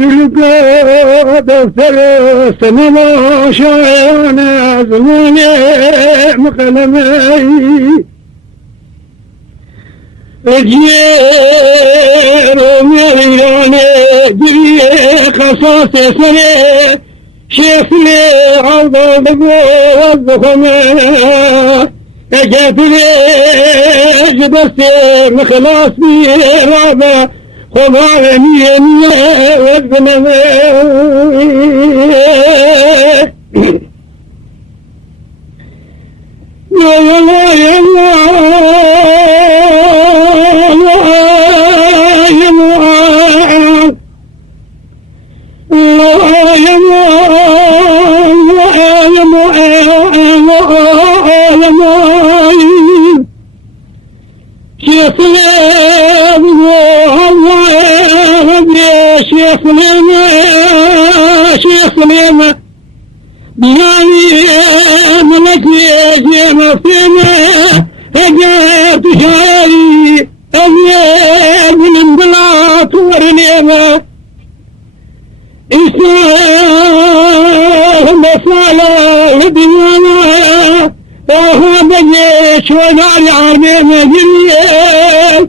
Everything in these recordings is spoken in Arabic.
تلقى دفتر سنما شانا زماني مقلمي الجير وميراني جري قصاص سنة شيخني عرض الضخمة اجاتني جبست مخلاص بي رابع خضعني والذنب يا الله يا شيخ سليمة بياني ملكي جيمة فيما هجرت شعري أبيض من انبلاط ورنيمة إسلام صالة لديانا وهو بجيش ونار عرميمة جريال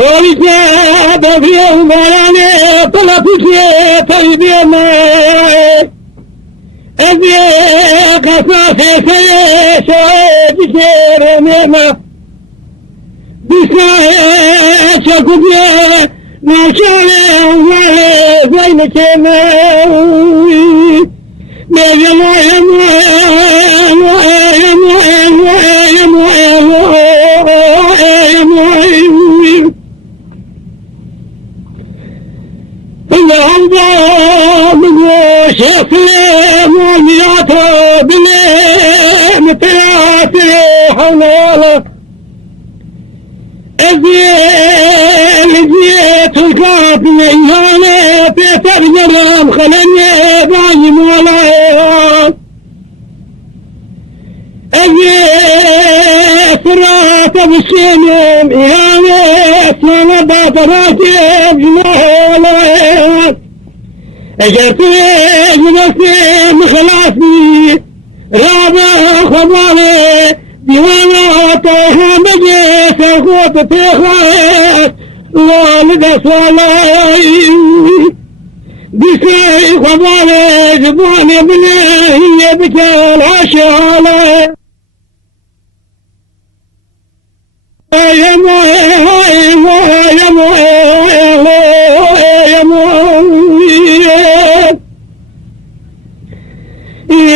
طولتنا بفيهم بلاني طلبتي طيبي معي أبي قصاصي سيسوي بسير ميمة بسايا شكوبي ناشالي ومالي زين كيماوي بيجمع شيخ مولياته بلي متلاتي حوله الزيت والكاف ميهاني في ترجرم خلني باجي مولاي الزيت راتب بالسنم إياني سنة باتراتي بجمولاي اجرتني جنسي مخلصني رابع خبالي ديوانا طيها مجيس الخوت تيخاس والد صلاي بسي خبالي جباني بني هي بكال عشالي يا موي يا موي يا موي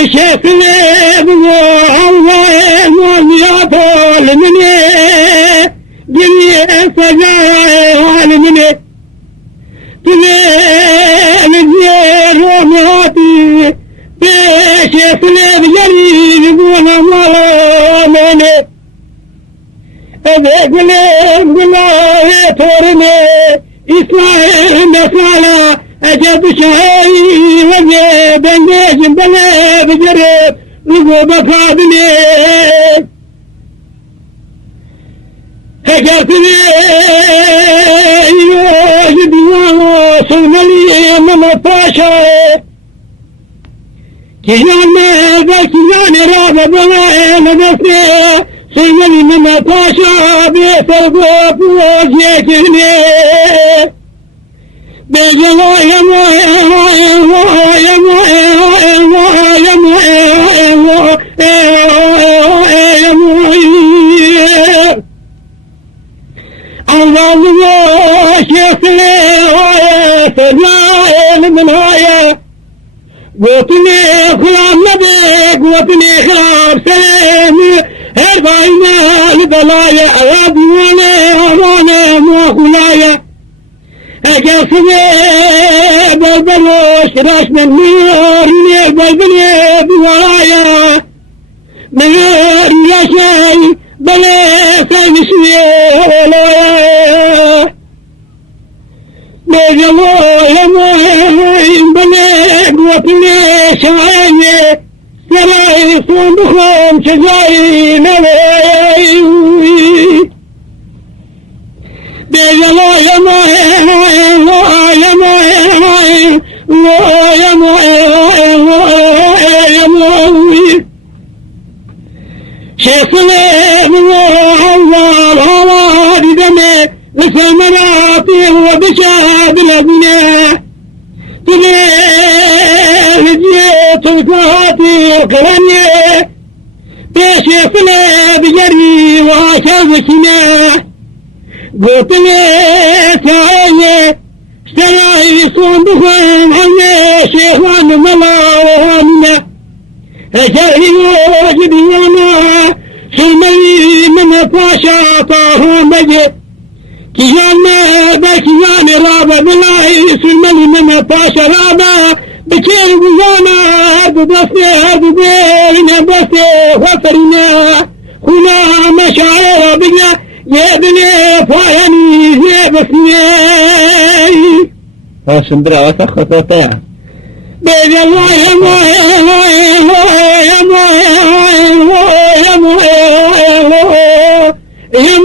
شكلي بوعوه مولياته لمني جميع الفجايا لمني تلين الزير ومهاتي بشكلي بجري بونا مالا مني أبقلي بقلي تورني إسماعيل نسالا أجب شهي وجب انجيش بلا بجرب وقوب فاضني هجرتني يوجد وصلنا لي مما فاشا كيانا كيانا رابا بلا نفسي صلنا لي مما فاشا بيت القوب وجيتني بجوا يا الله شيخ لي من هايا قوتني خلاب نبيك قوتني خلاب سلام هرباينا لبلايا أراديوني أماني موخلايا أجاسني بالبلوش راش من نور بالبلي بورايا منور يا شي بلا سيمشي ولايا بجوا يا موين بلا قوتني شعاني سراي صندوقهم شجاي نبي بجوا يا موين شيخنا الله الله بدمه لسه مناطق وبشاد الأبناء تليه جيت الفاتي القرنية بشيخنا بجري وشافشنا قلت لي تعالي اشتري صندوقهم عنا شيخان ملا وهمنا أجري وجدينا سلمي من فاشا طاها مجد كيانا بكيان رابا بلاي سلمي من فاشا رابا بكير وزانا هرب بسي هرب بينا بسي وفرنا هنا مشاعر بنا يبني فايني يبسني هاشم برا وسخ وطيع بيبي الله يا موي يا موي يا موي يا موي يا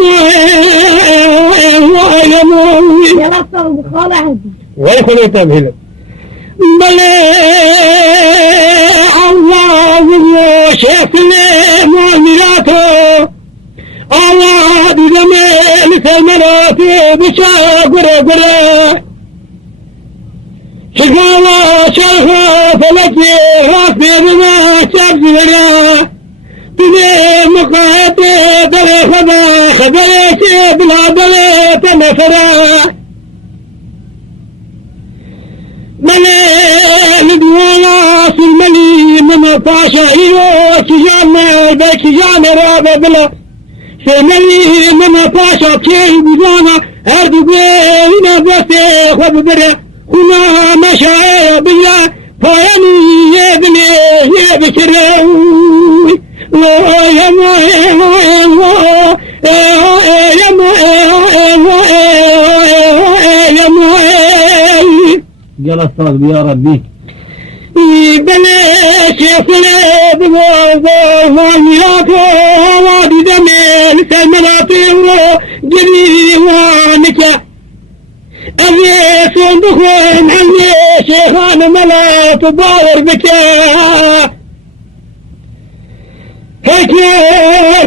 موي يا موي يا رب خالد ويخلو تبهل بلي الله شيخنا مؤمناته الله بجميل ثمراتي بشاقرة قرة شقالة شرخة فلتي راسي بما شاب زرع تدي مقاطي بلي خدا خبريتي بلا بلي تنفرع ملي لدوانا سلملي من طاشا إيو تجانا بيك جانا رابا بلا سلملي من طاشا كي بجانا أردو بينا بسي خب برا هنا مشاعر بالله فايني يبني يبكروي يا ما يا ما يلا استاذ يا ربي بلاش يصلي بموضوعياته وادي دمي المناطق جريوانك أبي صندوقهم عني شيخان ملا تضاور بك هيك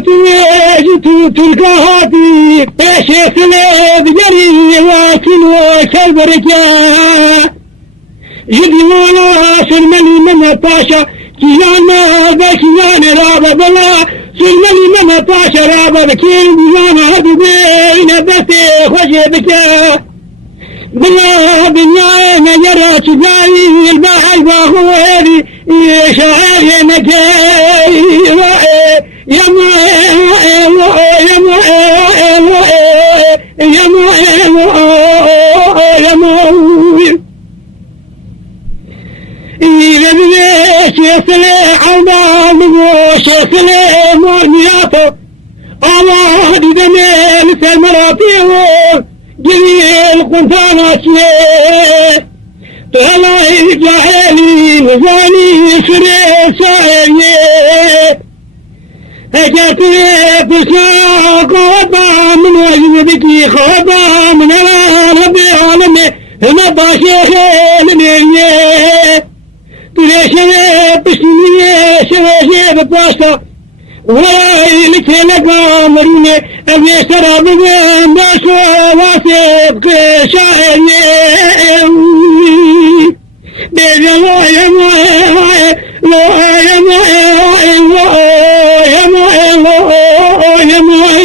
تواجد تلقاهاتي ايش يصلي بجري واكل وكلب رجال جدي وانا سلمني من طاشا كيانا بكيانا رابا بلا سلمني من طاشا رابا بكين بيانا هدو بينا بسي خجي بكا بلا بنيا نجرى تجاري الباحي باخوالي شعار مكاي يا ما يا ما يا ما يا ما يا ما إذا بديش يسلي عمال وشيسلي مؤمناته الله دي دميل سلمراتيه جميل قنطانا شيء طلعي جاهلي نزاني سري سايي هجاتي بسايا قوضا من وجنبكي خوضا من ربي عالمي هنا باشي خيل مني تلاشي بسنية شواشي بباسا وراي لكي لقا مروني أبي سراب من باسا واسب شاعري بيبي الله يا موي لا يا موي يا موي يا موي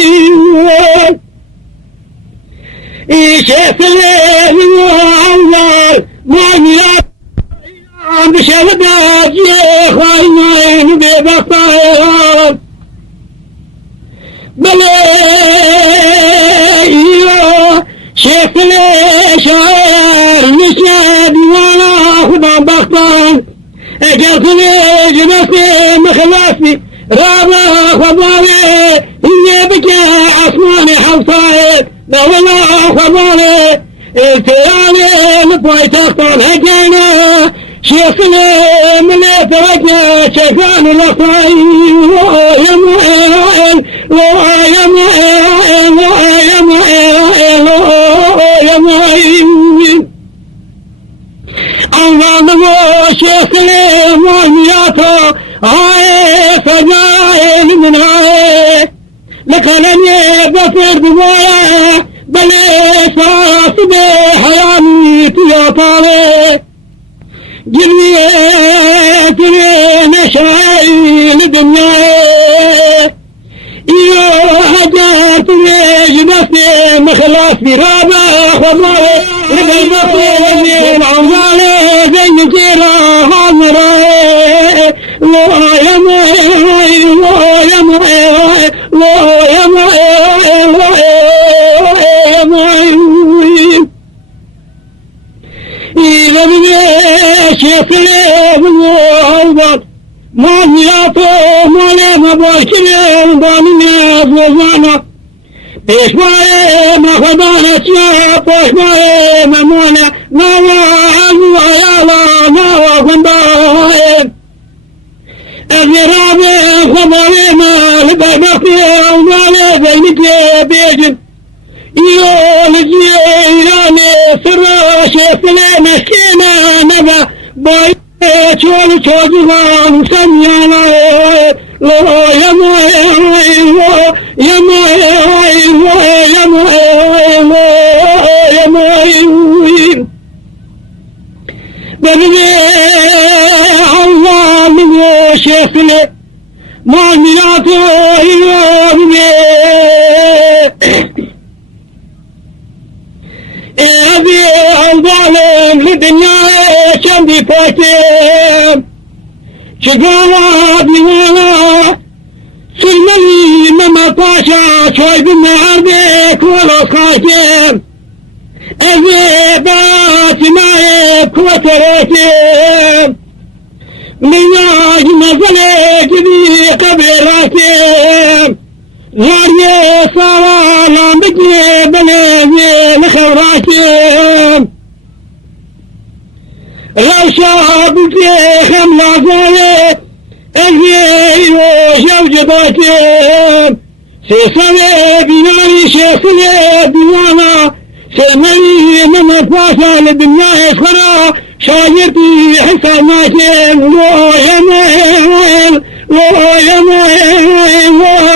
شيخ الليل وعوال معملات بشهدات يا خاينين ببطايات بلايا شيخ لي شاعر نشادي وانا خدا بختان اجلت لي جنسي مخلصي رابا خبالي اني بكى عصماني حوصايد لا ولا خبالي التيالي لطوي تختان هجانا شيخنا من يتركنا شيخان الأصعي يا مؤمن يا مؤمن يا مؤمن يا مؤمن شيخ سليمانياته هاي فجاي من هاي لكلني بفرد ويا بلي صاصبي حيامي يا طالي جني نشاي لدنياي يا هجرت نفسي مخلاص في رابع خضراوي لقلب نفسي العوالي زي جيرة حاضرة لا يا ماي لا يا ماي لا يا ماي لا يا ماي إذا بدي شيخ الأول ما نياطو ما لما باكلين بانيا بوزانا ايش ما خدانا سيا بوش ما مونا نوا عنوا يالا نوا خنداين الزرابي خبري ما لبقى ومالي بينك بيجن يو لجيراني سرا شيخ مسكينة نبا باي چول چوزوان سنیانا لو يموي لو يموي لو يموي لو يموي بدي الله من شيخنا ما نياته يومي أبي الظالم للدنيا شندي فاتم شقاوة بيوانا سلمني مما طاشا شوي بالنعربك ولو خاتم أبي باتي معي كوتراتم من أجل زلك بي قبراتم غارية صارا لامبكي بلازي لخوراتم لو شابك خملا زالي أزي وجوجباتم سيسالي بناري شيخلي ديوانا سيمني من الفاسة للدنيا يسخرا شايرتي حساماتم لو يميل لو يميل لو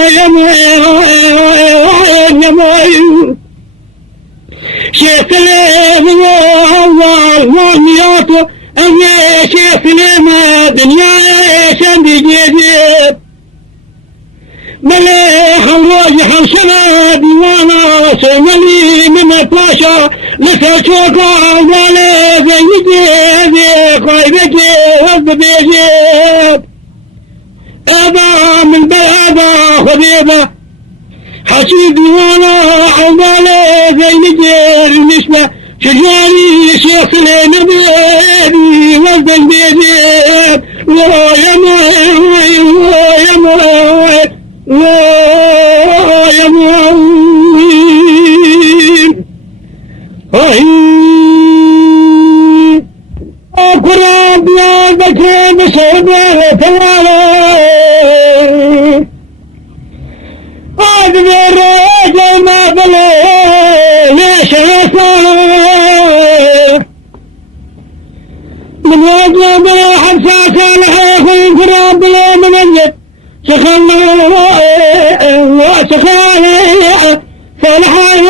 يميل شيخلي من أول مونياته أنا شيخلي ما دنيا شندي جديد مليح الروج حمشنا ديوانا سيملي من الباشا لساتوكا ولا زيدي قايبتي وزبيجي أبا من بلادة خبيبة حسيب ديوانا عمالة زي نجير النسبة شجاري شيخ النبي وزن بيدي لا يموي لا يموي لا يموي قرآن يا بكي بسرنا تعالى أدبر الرجل ما بلي ليش من وجه بلا حبسة صالحة يخل قرآن بلا منجد سخلنا وسخلنا صالحة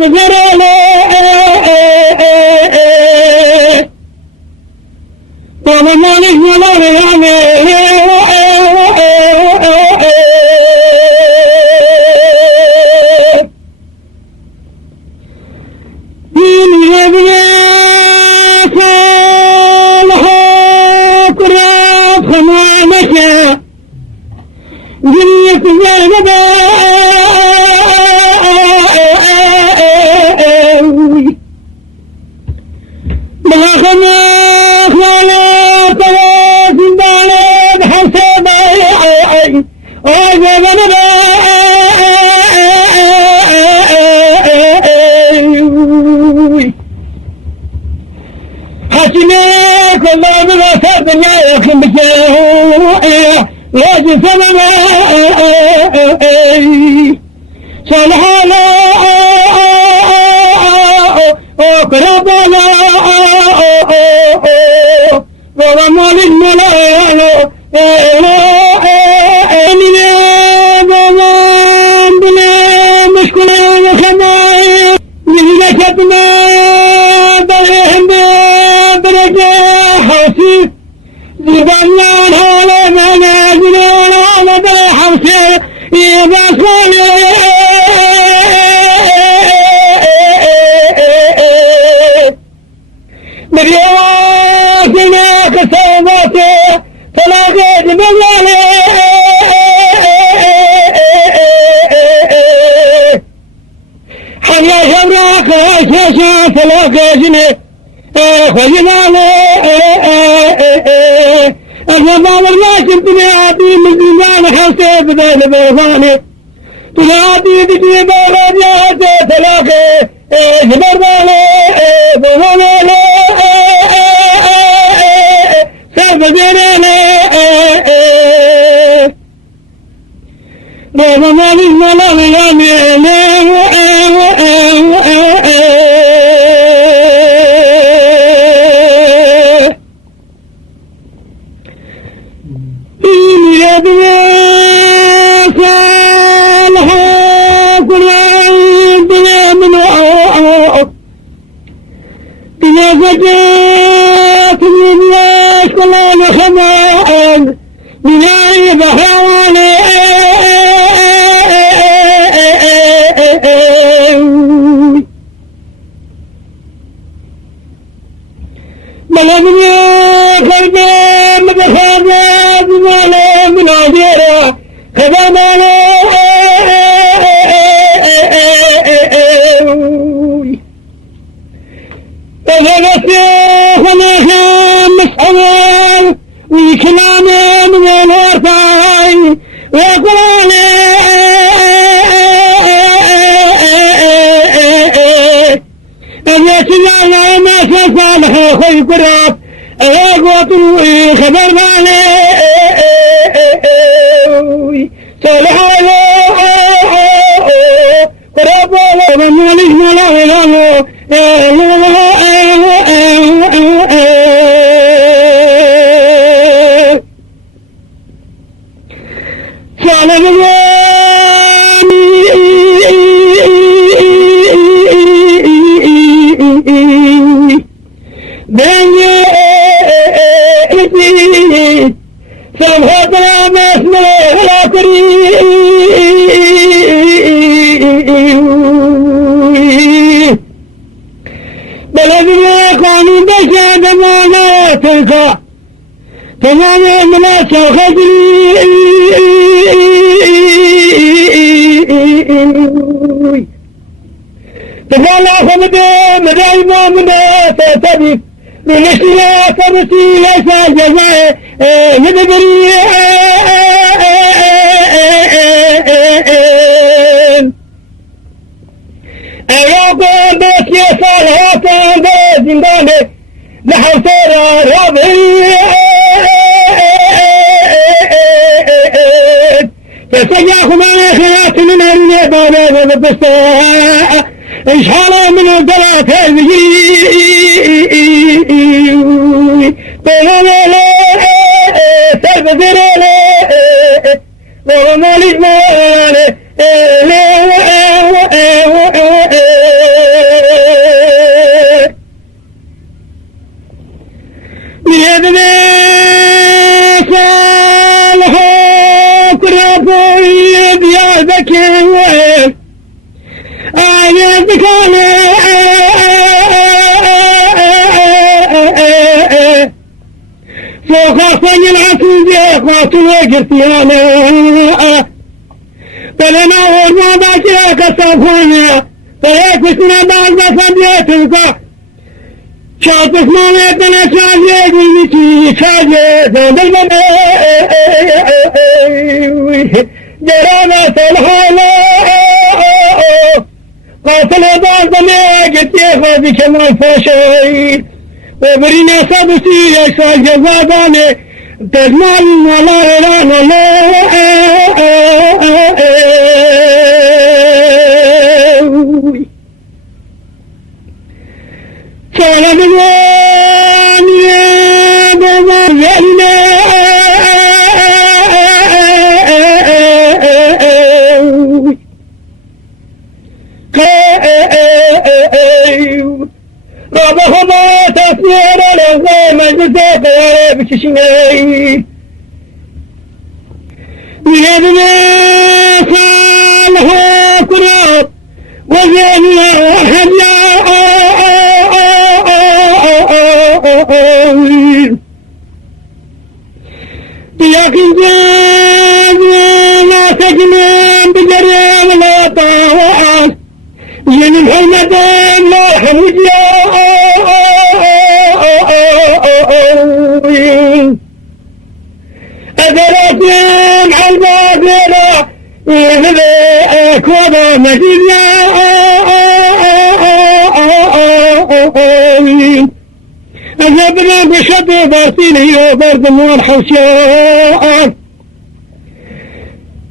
بزرالي وما مالك ولا يعني بيدنا صالح كرابوي بيا ذكي عينك فوق صنع العسل قاتل وقرتيانا فلنا ورما باكي كسافانا فيكسنا بعض فبيتك شاطف مويتنا شاجي قلبتي شاجي زندل جرامة الحالة قاتل بعض ما قد يخوض كمان فاشي وبرينا صدسي يشال جزاداني تجمال ولا إلان الله صلى بالوان يا بابا ربهما تسير لغاية جزاك يا رب تشني بيدنا صالح كراب وزينا وحجا لكن لا تجنن بجريان لا طاوعات ين الحمدان لا حمد أدركنا على البادرة إذا كوضا مدينة أذبنا بشد باطني وبرد والحوشاء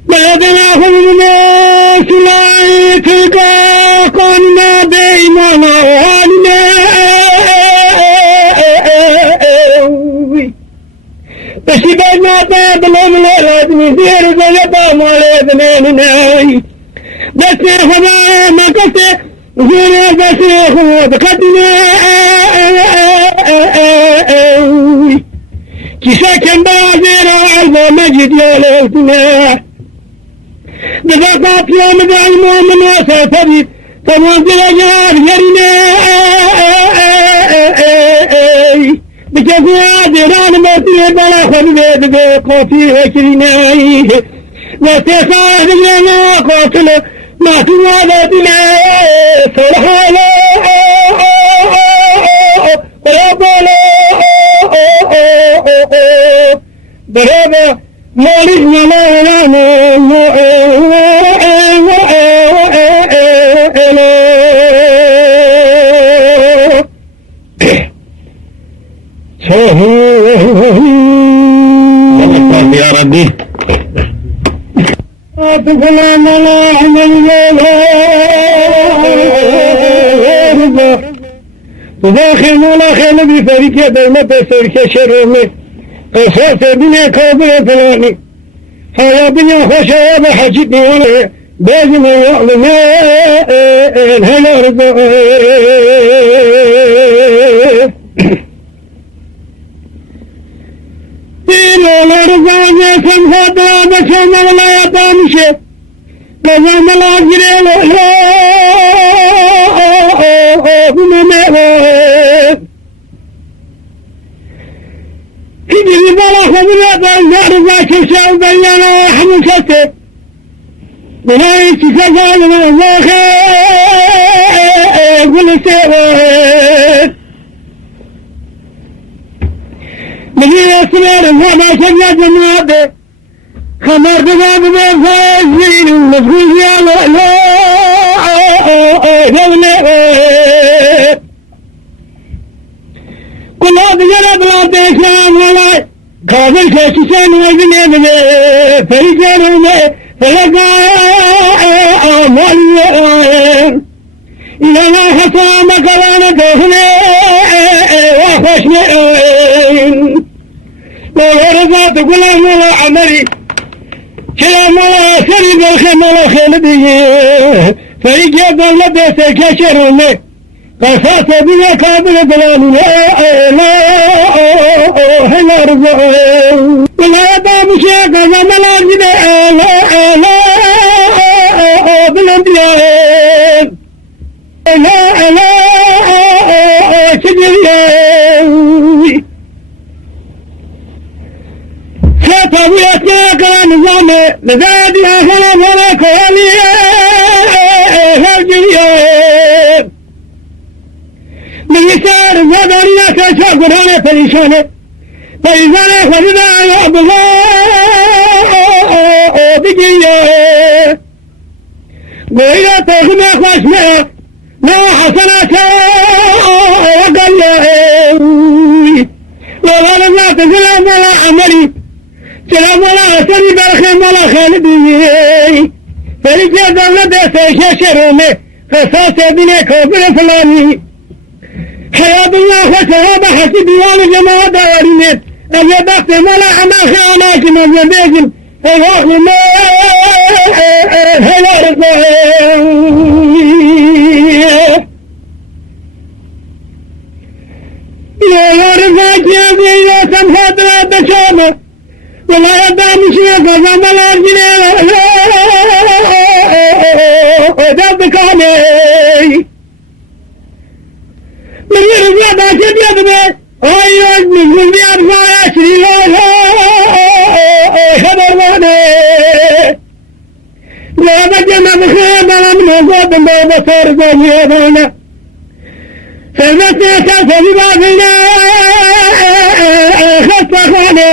بلدناهم الناس لا يتلقى قلنا بإيمانا وعلنا بشبنا بابلهم للأدمي زير زلطة مالذنين ناي بسير هذا ما كسي زير بسير خود قدنا كيسا كان بازير علبا مجد يولوتنا بذاقات يوم دعيمو من واسع فريد فمنزل أجار يرنا بكفوا ديران بطير بلا خبيد بقوفي وكريناي وتخاذ لنا قاتل ما توالدنا فرحانا ويبالا برابا مالك يا ربي فلان الله من داخل ولا خيل بفريق دولة سركة شرمي قصاص بنا كابر فلاني هيا بنا خشايا بحجتني ولا بازم يعلم هلا رضا ولا رضا جسم هذا بسم ولا يدامشه كذا ملاجر لا إذا بلا خبرة بالنار كشاف بيانا حمسته بناي تسجل من الله كل سوى من يسمع هذا سجد من هذا خمر بذاب بفازين مفروض يا لا كل هذا جرب لا تسلم ولا قابل كشسان وجنب فريقان فلقى أموال إذا ما حصل مكان دهنا وخشنا وورثات كل ما عمري كلام الله سرد الخيل الله خيل به فريق دولة سكشرهم قصاص بنا كابل بلاني لا هلا رضا ولا دام شيخ زملان جدا لا بلنديان لا شجريان فتويتنا كان نظام لذادي أخلا ولا كوالي هرجريان من يسار زادرنا كشاف قرآن فريشانه فإذا خذنا على الله بجيه قوية تخنا خشنا لا حسنة وقال ولا لا تسلام ولا عملي سلام ولا حسني برخم ولا خالدي فريجة دولة سيشرمي خصاص بنا كفر فلاني حياة الله وسراب حسب ديوان جماعة دارينات أبي بحث ولا عما خياناك من زبيجم أيوه ما هلا رضايا يا رفاق يا بيا سمحت لا تشابه ولا يدام شيخ زمن الجنين ودبك علي من يرجع داشت يدبه أيوة من قلبي أرفع يشري لا خبر واني لا بجمع بخير من موجود ما بصير زي هذا فلسنا سوف ببعضنا خطفاني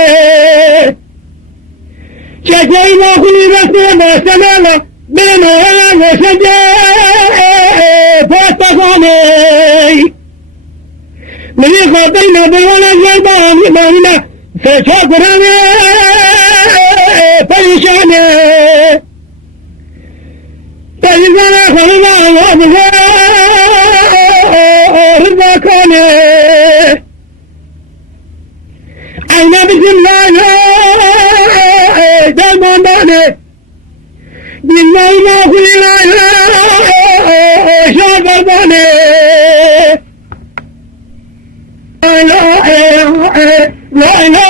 شكينا كل بسنا ما سمعنا بنا وشجاع فاتفاني من يخطينا بالولا الجلبان إيماننا فشكرنا فريشاني فإذا خلنا الله بخير رضاكاني أين بسم الله دلمان باني بالله ما كل لا شاكر باني لا إله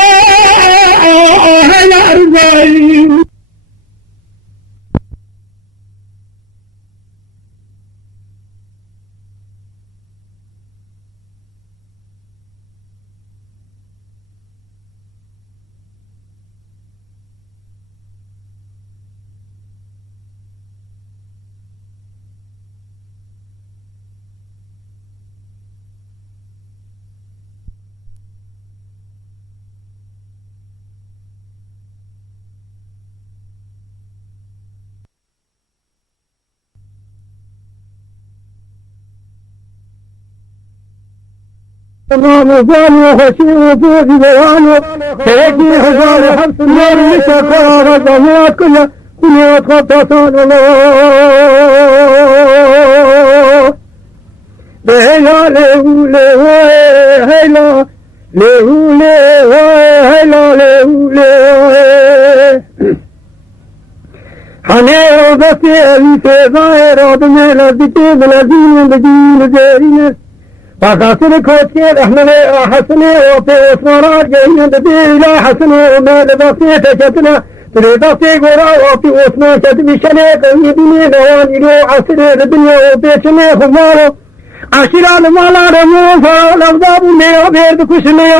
إلا الله رمضان وخشي وفوق بيانه سيجي حجار حبس النار لسكار الضموات كلها تخططان الله هيلا له هيلا له هيلا له حنيه بسي في ظاهر وضميل الدكتور الذين بدين جارين فقاصل كوتير احمد حسني وفي اسمرات جايين بدي لا حسني وما لبسي تشتنا تريدسي قرا وفي اسمه شد بشنيك يدني نوان يلو عسر الدنيا وفي شنيك مالو عشران مالا رمو فالأفضاب ميو بيرد كشني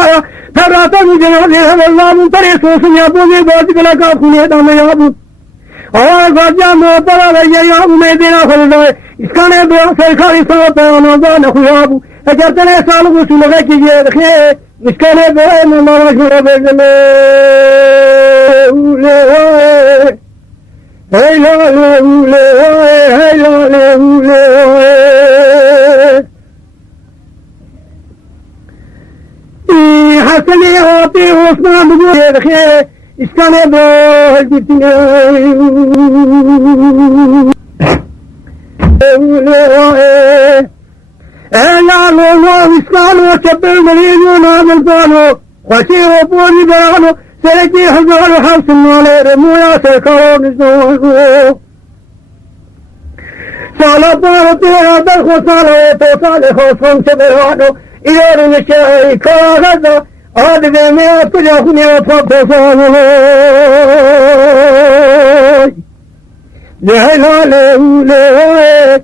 تراتا بجنال الله من طريق سوسن يابوني بوزك لك أخوني دام يابو اور گاجا موترا لے یاب میں دینا خلدا اس کا نے دو سرکاری صاحب نوزان خواب اگر تنے سال کو سنگا کی یہ رکھے اس کا نے دو نمبر چھوڑ دے میں ہے لا ہے لا حسنی ہوتی عثمان مجھے رکھے اس کا نے دو اعلانو اسکانو چپل مریضو نامل پانو خوشی و پوری برانو سرکی ہزار حفظ نالے رمویا سرکارو نزدو سالا تیرا در خود سالا تو سال خود خون چه برانو ایران نشه کاغذا آدم میاد کجا خونی و پاک تسانو جهلال اوله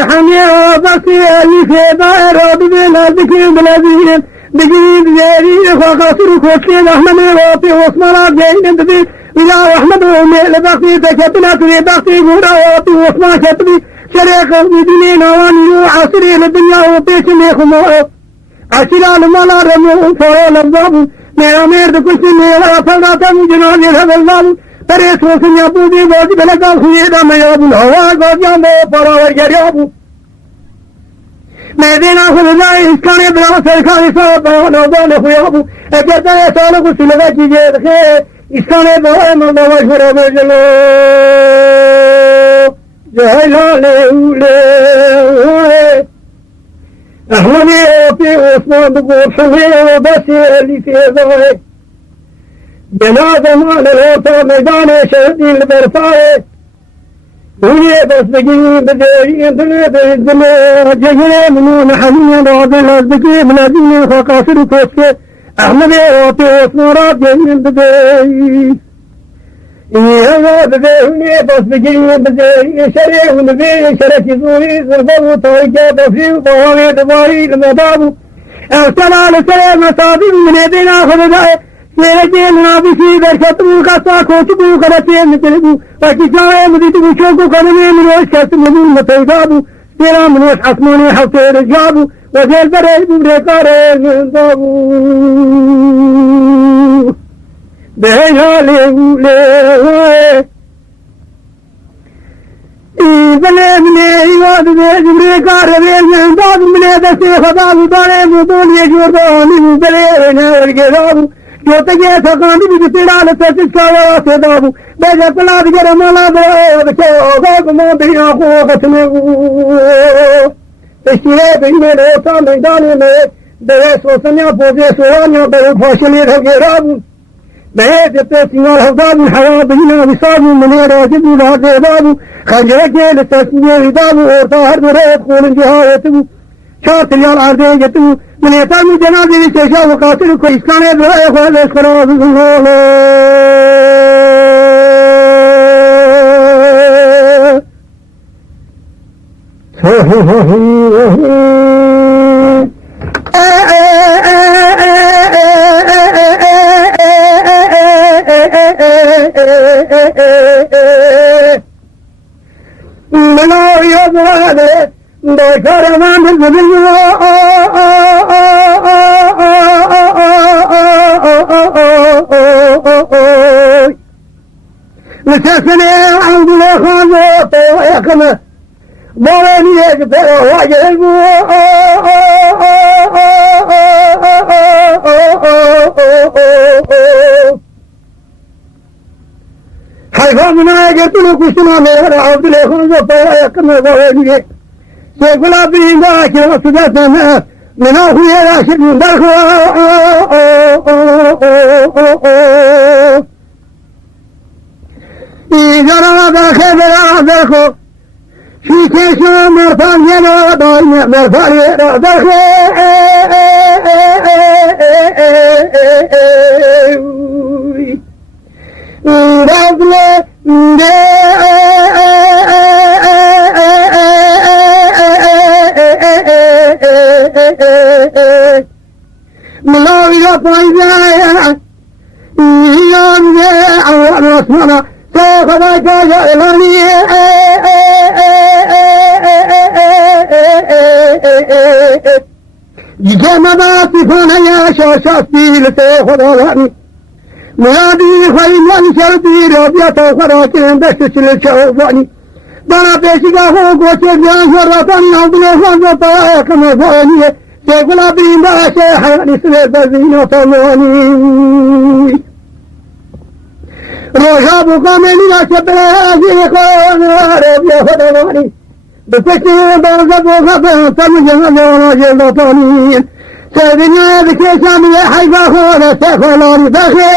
حميا بصير في دائرة بلا ذكر بلا ذكر بجيب زيري خاصر كوشين أحمد واطي واسمرا جاين تبي ولا أحمد وميل بقي تكتنا تري بقي غورا واطي واسمرا كتبي شريك بدين نواني وعصري للدنيا وبيش ليخمو عشرا المالا رمو فوال الضابو मेरा मेर तो कुछ नहीं वाला फलना था मुझे ना ये हवलदार तेरे सोचने पूरी बोझ बलगा हुए ना मैं अब हवा को जाने परावर गरियाबू मैं देना खुदा इसकाने बना सरकारी साहब ना बने हुए अबू अगर तेरे सालों को सिलवा कीजिए रखे इसकाने बना मंगवा छोड़ो में चलो जय लाले उले أهلني في عثمان بقول حميه بس اللي في ذوي جنازة مال الوطن ميدان شهدين البرفاء وني بس بجي بدري دنيا بالدنيا جينا منون حنين راد الأزبكي من الدين فقاصر كوسك أهلني في عثمان راد جينا بدري يا بدري بس بجي بدري شري ونبي شرك زوري زربو طايقة بفيو بوامي دباري المدابو السلام عليكم مصابي من يدينا خلداء سيرجي منابي في بركتبو كاسا كوتبو كرتين نتلبو وكيساوي مديتبو شوكو كرمي منوش كاسمبو مطيقابو سيرا منوش حسموني حوتي رجابو وزيل بري بمريكاري نندابو بهالي ولي بلي مني يواد بجبري كاربي من داد مني دسي خدا بداري مدوني جورداني بلي نرجعابو جو تجي ثقاني بتدار تسكوا سدابو بجا بلاد جرمالا بكو غاكم بيا خو ختمو تشيله بيني روتا ميداني में दे सोसन्या पोजे सोवान्या दे फाशली रगेराबू بهيت التسمية الهضاب الحياة بينا بصاب من راجب وهذا بابو خنجرك للتسمية هضابو وطاهر مريد قول انجهايتو شاط ريال عرضيتو من يتامي جنازي لسيشا وقاتل كويس كان يبرأي خوال اسكراز الله منو يبغى بكر ما من لسفني عند الخازوق ويكمل بولني يكبر وجهه حيفامنا يقتلوا كسنا من عبد الخازوق ويكمل بولني سيقول بين ذاك وصدتنا من أخوي راشد من درخو إذا رأى خبر درخو في كيشو مرفان يلا دايما مرفان يلا درخو ملاوي طيبة يوم جاء رسولنا سيخذك جعلني جمع صفانا يا شاشاتي لسيخذني مرادي خيما شرطي رضيته خراكين بشش للشوضاني بنا بيشيكا هو قوشي جان شرطاني عبد الوفان وطايق مفاني سيقول بين باشي حياني سليبزين وطماني روشابو قامني لا شبرازي خوانا ربيا خدواني بفكي برزبو خبان تمجن جوانا جلطاني سيدنا بكيشامي حيفا خونا سيخولاني بخي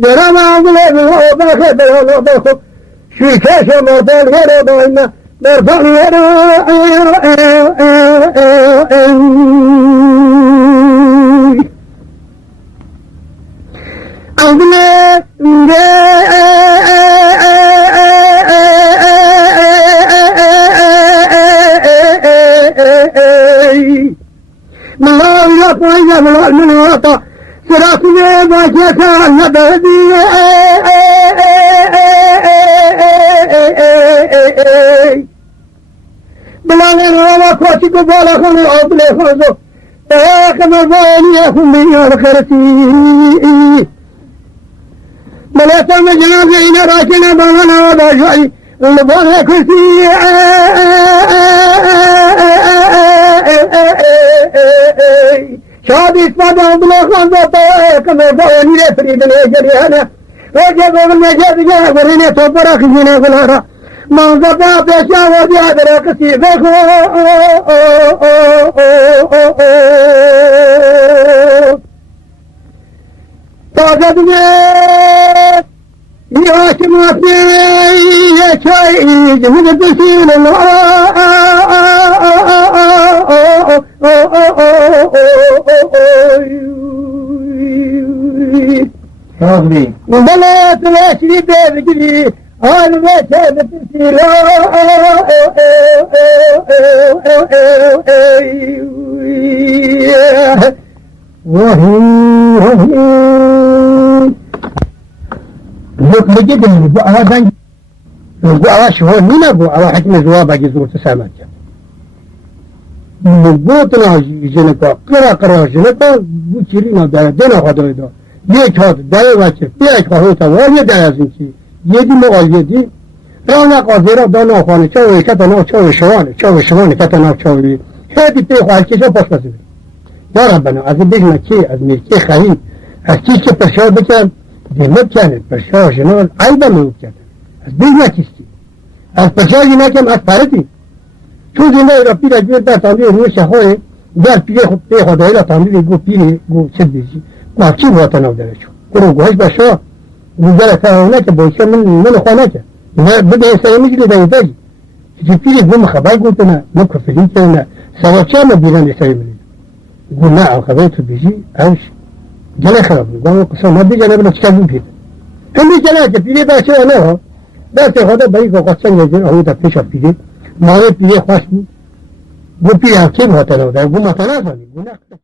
درم عمله بخه بخه شوکش مردان ورا داینا مردان ورا عمله ملا طيب من وطا سراسنا ما كان نبدي بلا لنا كوتي كبالا خلو أبلي خلو كما باني أخمي الخرسي ملا تم جنازينا راكنا بانا وباجعي لبانا كرسي شادي اسمه بلا خانزة كما باني لفريد الهجريانا وجب من جد جا وريني توبرا خزينا غلارا منظر بيشا ودي هذا كسي بخو تاجدني يا شماسي يا شاي جمد بسين راضي وبلا تلاشي بيبجري أنا ما شافت السيرة لوك لجد البو أوازان البو أواز شهور من أبو أواز حكم زوابا جزور تسامات البوطنا جنكا قرا جنكا بوچرينا دانا خدای دا یک هات دای وچه یک هات وای دای از اینچی یدی مقال یدی رانا قازیرا دانا خانه چاوی کتنا چاوی شوانه کتنا چاوی هدی پی خواه کشا پاس بسید یا ربنا از بگم کی از میرکی خواهی از چیز که پرشا بکن دیمت کنه پرشا جنال عیبا موت کنه از بگم کیستی از پرشا نکم از پردی تو زنده را پیره جور در تامیل روی شخواه در پیره خدایی را تامیل گو پیره گو چه بیشی ما چی واتن او درشو گرو گوهش باشا گو جره فرانه که بایشه من خواه نکه بده سیمی جلی دایدایی چی پیره گو مخبای گو تنه مکفلی تنه سوا چه ما بیرن سیمی گو نه او خبای تو بیشی اوش جله خراب گو قصه ما بی جله بلا چکر بیم پیده همی جله که پیره باشه نه ها دست خدا بایی که قصه نجر آهو تا پیشا پیده ماره پیره خوش بود گو پیره هم چه باتن او در گو مطنه فهمی گو نه